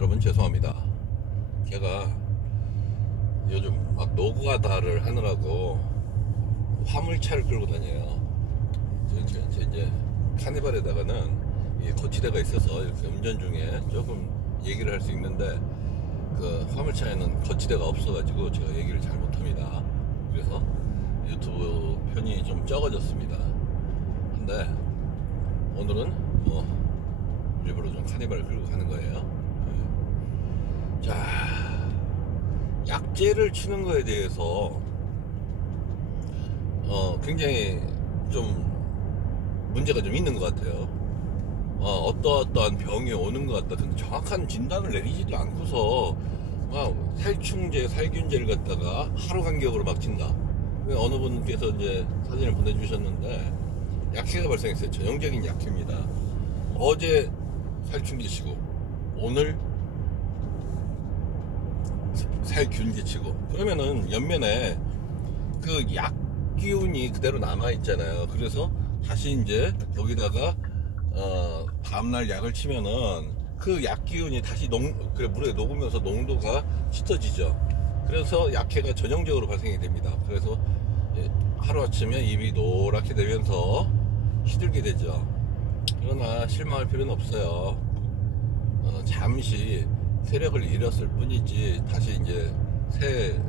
여러분 죄송합니다. 제가 요즘 막 노가다를 하느라고 화물차를 끌고 다녀요. 저 이제 카니발에다가는 이 거치대가 있어서 이렇게 운전 중에 조금 얘기를 할 수 있는데, 그 화물차에는 거치대가 없어가지고 제가 얘기를 잘 못합니다. 그래서 유튜브 편이 좀 적어졌습니다. 근데 오늘은 일부러 좀 카니발을 끌고 가는 거예요. 자, 약재를 치는 거에 대해서 굉장히 좀 문제가 좀 있는 것 같아요. 어떠한 병이 오는 것 같다. 근데 정확한 진단을 내리지도 않고서 막 살충제, 살균제를 갖다가 하루 간격으로 막 친다. 어느 분께서 이제 사진을 보내주셨는데, 약해가 발생했어요. 전형적인 약해입니다. 어제 살충제 치고 오늘 살균제 치고, 그러면은 옆면에 그 약 기운이 그대로 남아 있잖아요. 그래서 다시 이제 거기다가 다음날 약을 치면은 그 약 기운이 다시 물에 녹으면서 농도가 짙어지죠. 그래서 약해가 전형적으로 발생이 됩니다. 그래서 하루아침에 입이 노랗게 되면서 시들게 되죠. 그러나 실망할 필요는 없어요. 잠시 세력을 잃었을 뿐이지 다시 이제 새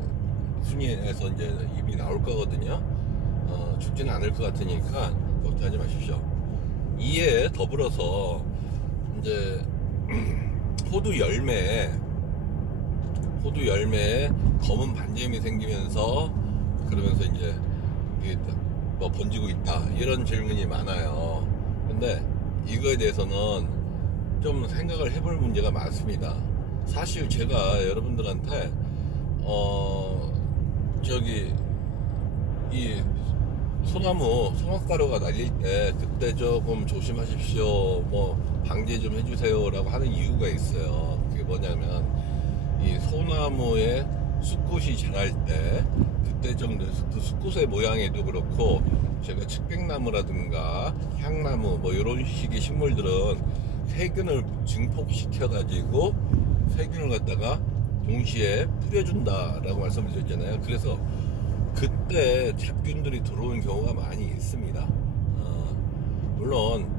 순위에서 이제 입이 나올 거거든요. 죽지는 않을 것 같으니까 걱정하지 마십시오. 이에 더불어서 이제 호두 열매에 검은 반점이 생기면서, 그러면서 이제 이게 뭐 번지고 있다, 이런 질문이 많아요. 근데 이거에 대해서는 좀 생각을 해볼 문제가 많습니다. 사실 제가 여러분들한테 이 소나무 송화가루가 날릴 때 그때 조금 조심하십시오, 뭐 방제 좀 해주세요 라고 하는 이유가 있어요. 그게 뭐냐면, 이 소나무에 숫꽃이 자랄 때 그때 좀 그 숫꽃의 모양에도 그렇고, 제가 측백나무라든가 향나무 뭐 이런 식의 식물들은 세균을 증폭시켜 가지고 세균을 갖다가 동시에 뿌려준다 라고 말씀을 드렸잖아요. 그래서 그때 잡균들이 들어오는 경우가 많이 있습니다. 물론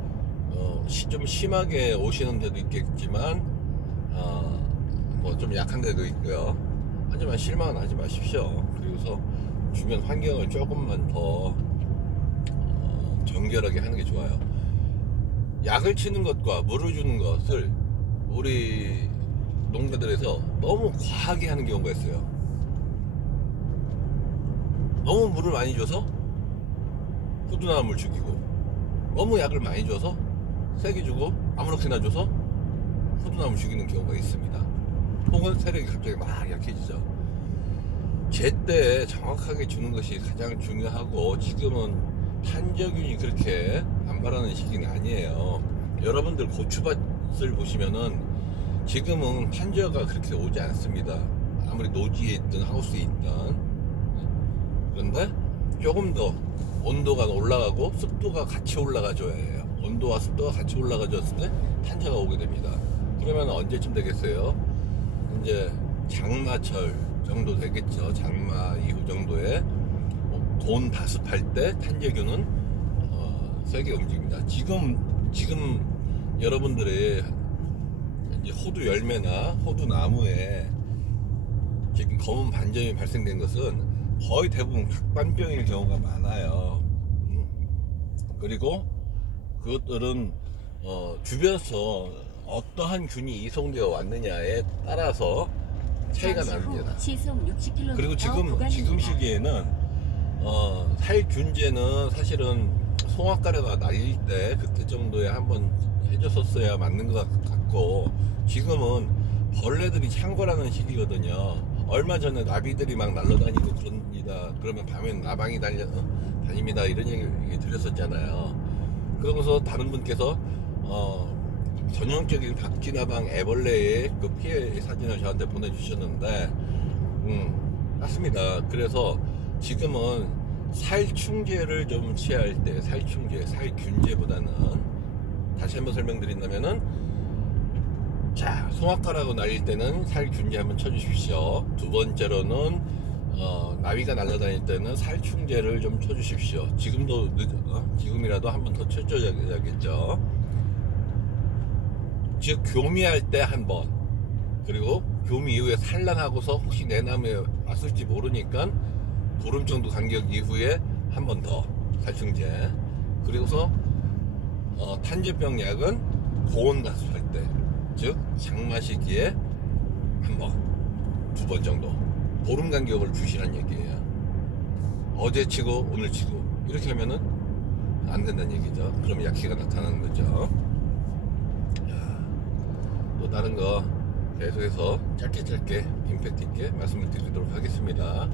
좀 심하게 오시는 데도 있겠지만 뭐 좀 약한 데도 있고요. 하지만 실망은 하지 마십시오. 그래서 주변 환경을 조금만 더 정결하게 하는 게 좋아요. 약을 치는 것과 물을 주는 것을 우리 농가들에서 너무 과하게 하는 경우가 있어요. 너무 물을 많이 줘서 호두나무를 죽이고, 너무 약을 많이 줘서 세게 주고 아무렇게나 줘서 호두나무를 죽이는 경우가 있습니다. 혹은 세력이 갑자기 막 약해지죠. 제때 정확하게 주는 것이 가장 중요하고, 지금은 탄저균이 그렇게 반발하는 시기는 아니에요. 여러분들 고추밭을 보시면은 지금은 탄저가 그렇게 오지 않습니다. 아무리 노지에 있든 하우스에 있든. 그런데 조금 더 온도가 올라가고 습도가 같이 올라가줘야 해요. 온도와 습도가 같이 올라가줬을 때 탄저가 오게 됩니다. 그러면 언제쯤 되겠어요? 이제 장마철 정도 되겠죠. 장마 이후 정도에 돈 다습할 때 탄저균은 세게 움직입니다. 지금 여러분들의 이제 호두 열매나 호두 나무에 지금 검은 반점이 발생된 것은 거의 대부분 각반병일 경우가 많아요. 그리고 그것들은 주변에서 어떠한 균이 이송되어 왔느냐에 따라서 차이가 납니다. 그리고 지금 시기에는 살균제는 사실은 송화가루가 날릴 때 그때 정도에 한번 해줬었어야 맞는 것 같고, 지금은 벌레들이 창궐하는 시기거든요. 얼마 전에 나비들이 막 날아다니고 그럽니다. 그러면 밤엔 나방이 다닙니다, 이런 얘기 드렸었잖아요. 그러면서 다른 분께서 전형적인 박쥐나방 애벌레의 그 피해 사진을 저한테 보내주셨는데, 맞습니다. 그래서 지금은 살충제를 좀 취할 때, 살균제보다는, 다시 한번 설명드린다면은 자, 송악가라고 날릴 때는 살균제 한번 쳐주십시오. 두 번째로는 나비가 날아다닐 때는 살충제를 좀 쳐주십시오. 지금이라도 한번 더 쳐줘야겠죠. 즉 교미할 때 한 번, 그리고 교미 이후에 산란하고서 혹시 내 나무에 왔을지 모르니까 보름 정도 간격 이후에 한 번 더 살충제, 그리고서 탄저병 약은 고온 가습할 때, 즉 장마 시기에 한 번, 두 번 정도 보름 간격을 주시란 얘기예요. 어제 치고 오늘 치고 이렇게 하면은 안 된다는 얘기죠. 그러면 약해가 나타나는 거죠. 또 다른 거 계속해서 짧게 임팩트 있게 말씀을 드리도록 하겠습니다.